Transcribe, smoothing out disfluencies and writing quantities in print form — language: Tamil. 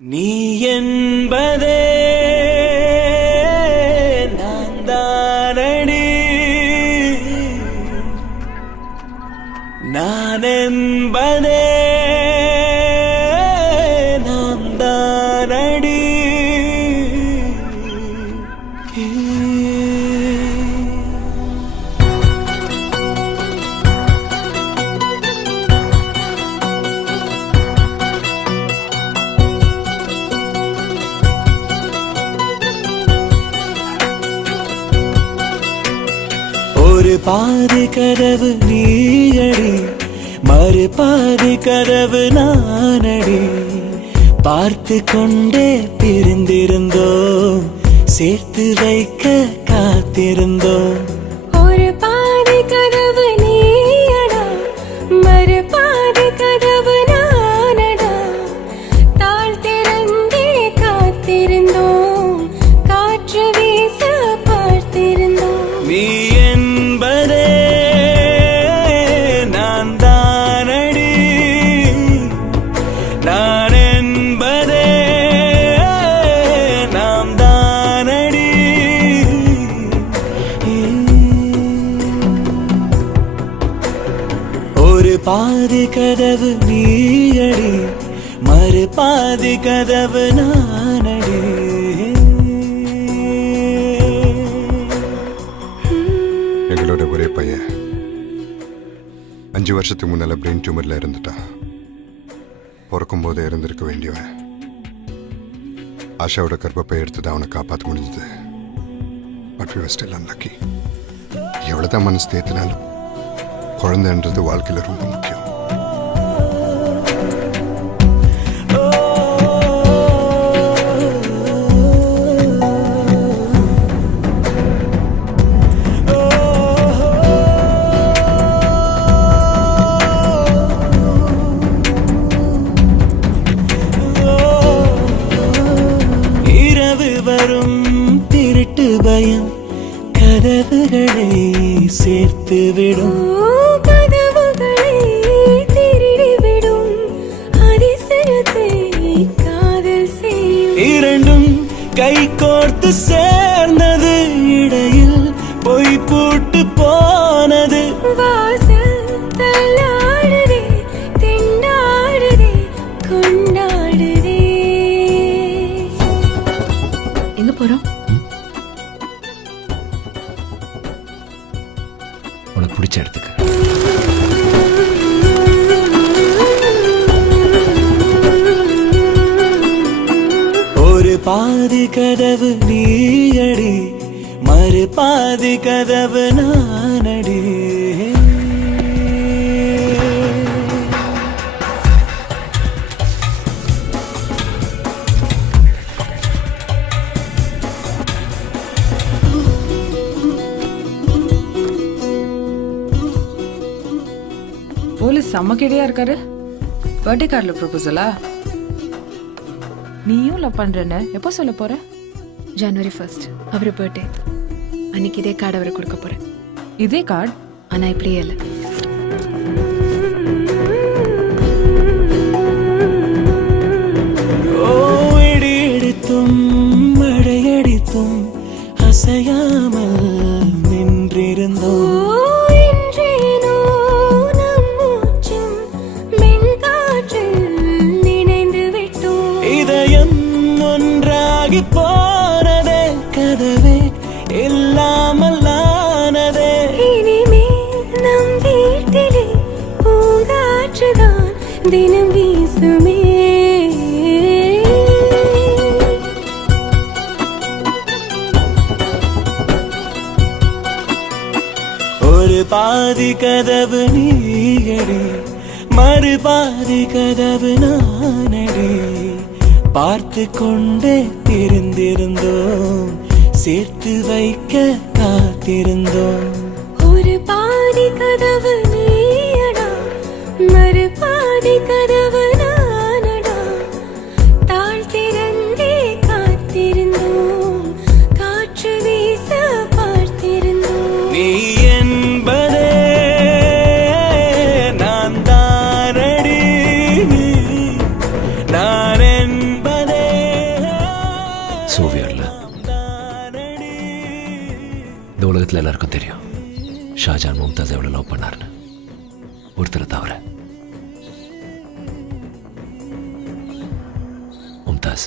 நீ என்பதே நான் தானடி, நான் என்பதே நாம் தானடி. ஒரு பாதி கதவு நீயடி, மறு பாதி கதவு நானடி. பார்த்து கொண்டே பிரிந்திருந்தோம், சேர்த்து வைக்க காத்திருந்தோம். ஒரு பாதி கதவு நீயடா, மறு பாதி கதவு நானடா. தாழ் திறந்தே காத்திருந்தோம், காற்று வீச பார்த்திருந்தோம். நீ என்பதே நான் தானடி, நான் என்பதே நாம் தானடி. ஒரு பாதி கதவு நீயடி, மறு பாதி கதவு நானடி. எங்களோட ஒரே பையன் 5 வருஷத்துக்கு முன்னால பிரெயின் டியூமர்ல இருந்துட்டான். பிறக்கும் போதே இருந்திருக்க வேண்டியவன். ஆஷாவோட கர்ப்பப்பை எடுத்து அவனை காப்பாற்ற முடிஞ்சது. But we were still unlucky. எவ்வளவுதான் மனசு தேத்தினாலும் குழந்தைன்றது வாழ்க்கையில ரொம்ப முக்கியம். இரவு வரும் திருட்டு பயம் கதவுகளை சேர்த்து விடும். கதவுகளை திருடிவிடும், அதிசயத்தை காதல் செய்யும். இரண்டும் கை கோர்த்து சேர்ந்தது, இடையில் பொய் பூட்டு போனது. வாசல் தள்ளாடுதே, திண்டாடுதே, கொண்டாடுதே. எங்க போறோம்? உனக்கு பிடிச்ச இடத்துக்கு. ஒரு பாதி கதவு நீயடி, மறு பாதி கதவு நானடி. போலீஸ் செம்ம கிடையா இருக்காரு. பர்த்டே கார்டுல ப்ரொபோசலா? நீயும் லவ் பண்றேன்னு எப்போ சொல்ல போற? ஜனவரி 1 அவர் பர்த்டே அன்னைக்கு இதே கார்டு அவருக்கு கொடுக்க போறேன். இதே கார்டு? ஆனா இப்படியே இல்லை. இடி இடித்தும் மழையடித்தும் அசையாமல் நின்றிருந்தோம். இன்றேனோ நம் மூச்சும் மென்காற்றில் நினைந்து விட்டோம். இதயம் ஒன்றாகி போனதே, கதவே இல்லாமல் ஆனதே. இனிமேல் நம் வீட்டிலே பூங்காற்றுதான் தினம் வீசுமே. ஒரு பாதி கதவு நீயடி, மறு பாதி கதவு நானடி. பார்த்து கொண்டே தெரிந்திருந்தோம், சேர்த்து வைக்க காத்திருந்தோம். ஒரு பாதி கதவு நீயடா, மறு பாதி கதவு நானடா. தாழ் திறந்தே காத்திருந்தோம், காற்று வீச பார்த்திருந்தோம். நீ என்பதே நான் தானடி, நான் என்பதே இந்த உலகத்தில் எல்லாருக்கும் தெரியும் ஷாஜான் மும்தாஸ் எவ்வளோ லவ் பண்ணாருன்னு. ஒருத்தரை தவிர. மும்தாஸ்